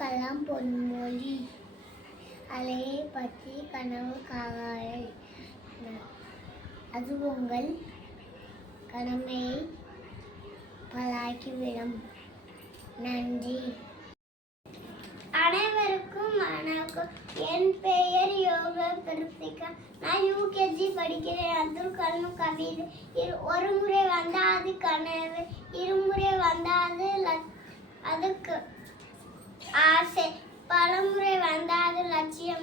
கலாம் பொன்மொழி. அலையை பற்றி கனவு காகாய், அது உங்கள் கடமையை பலாக்கிவிடும். நன்றி. அனைவருக்கும் வணக்கம். என் பெயர் யோகா கிருத்திகா. நான் யூகேஜி படிக்கிறேன். அப்துல் கலாம் கவிதை. ஒரு முறை வந்தாது கனவு, இருமுறை வந்தாது அதுக்கு ஆசை, பலமுறை வந்தாது லட்சியம்.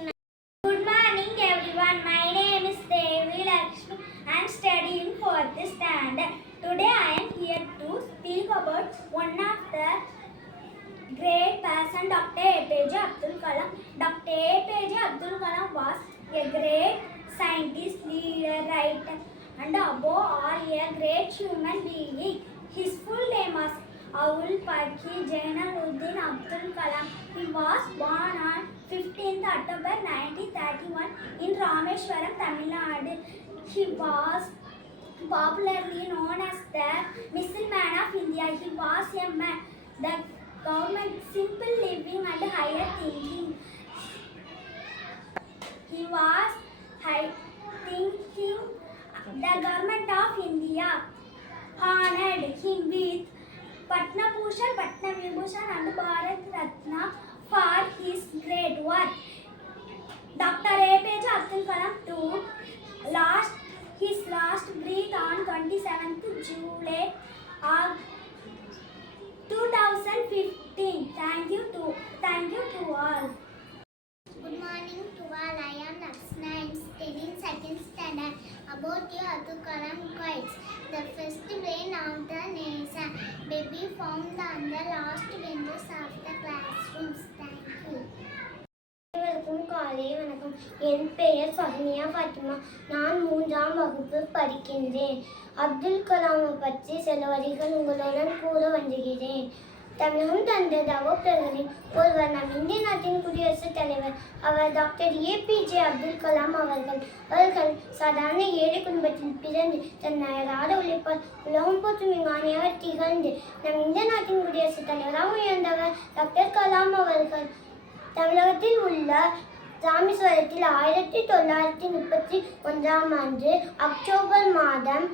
Good morning everyone. My name is Devi Lakshmi. I am studying 4th standard. Today I am here to speak about one of the great person, Dr. APJ Abdul Kalam. Dr. APJ Abdul Kalam was a great scientist, leader, writer, and above all a great human being. His full name was Abul Pakhi Jainuddin Abdul Kalam. He was born on 15th October 1931 in Rameshwaram, Tamil Nadu. He was popularly known as the missile man of India. He was a man the government simple living and higher thinking. He was high thinking. The government of India honored him with Patna Bhushan, Patna Vibhushan and Bharat Ratna for his great work. Dr. APJ Abdul Kalam took his last breath on 27th July of 2015. Thank you to all. Good morning to all. I am Laksana. I am studying 2nd standard. About you, Abdul Kalam quotes. The first brain of the nation, baby found on the last benches of the classrooms. Thank you. அனைவருக்கும் காலை வணக்கம். என் பெயர் ஃபஹ்மியா ஃபாத்திமா. நான் 3ஆம் வகுப்பு படிக்கின்றேன். அப்துல் கலாமை பற்றி சில வரிகள் உங்களுடன் கூற வந்துகிறேன். தமிழகம் தந்த தவப்பிரகரின் ஒருவர் நம் இந்திய நாட்டின் குடியரசுத் தலைவர். அவர் டாக்டர் ஏபிஜே அப்துல் கலாம் அவர்கள் சாதாரண ஏழை குடும்பத்தில் பிறந்து தன் அயராத உழைப்பால் உலகம் போற்றும் விஞ்ஞானியாக திகழ்ந்து நம் இந்திய நாட்டின் குடியரசுத் தலைவராக உயர்ந்தவர் டாக்டர் கலாம் அவர்கள். தமிழகத்தில் உள்ள ராமேஸ்வரத்தில் 1931ஆம் ஆண்டு அக்டோபர் மாதம்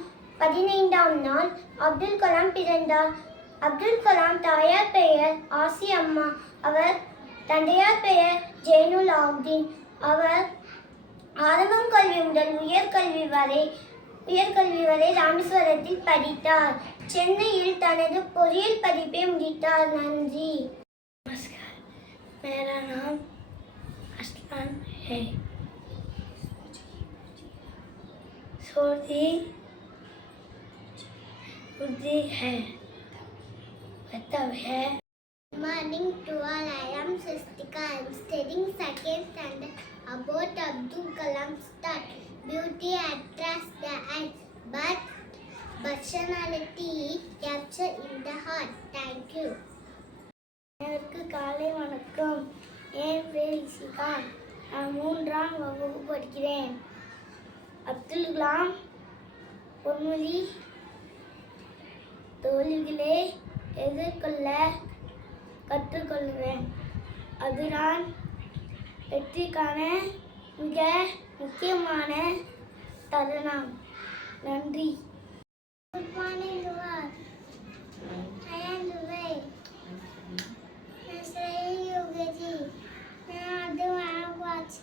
15ஆம் நாள் அப்துல் கலாம் பிறந்தார். அப்துல் கலாம் தாயார் பெயர் ஆசி அம்மா. அவர் தந்தையார் பெயர் ஜெயினுல் ஆப்தீன். அவர் ஆரம்பம் கல்வி முதல் உயர்கல்வி வரை ராமேஸ்வரத்தில் படித்தார். சென்னையில் தனது பொறியியல் படிப்பை முடித்தார். நன்றி. मेरा नाम असलान है। सोती बुद्धि है, मतलब है। Good morning to all. I am Sastika. I am studying 2nd standard. About Abdul Kalam's thought. Beauty attracts the eyes, but personality captures in the heart. Thank you. எனக்கு காலை வணக்கம். என் பேர் இசிகா. நான் 3ஆம் வகுப்பு படிக்கிறேன். அப்துல் கலாம் பொன்மொழி: தோல்விகளை எதிர்கொள்ள கற்றுக்கொள்கிறேன், அதுதான் வெற்றிக்கான மிக முக்கியமான தருணம். நன்றி. Good morning to all. I am Dubai. I am studying UKG. Now I do my watch.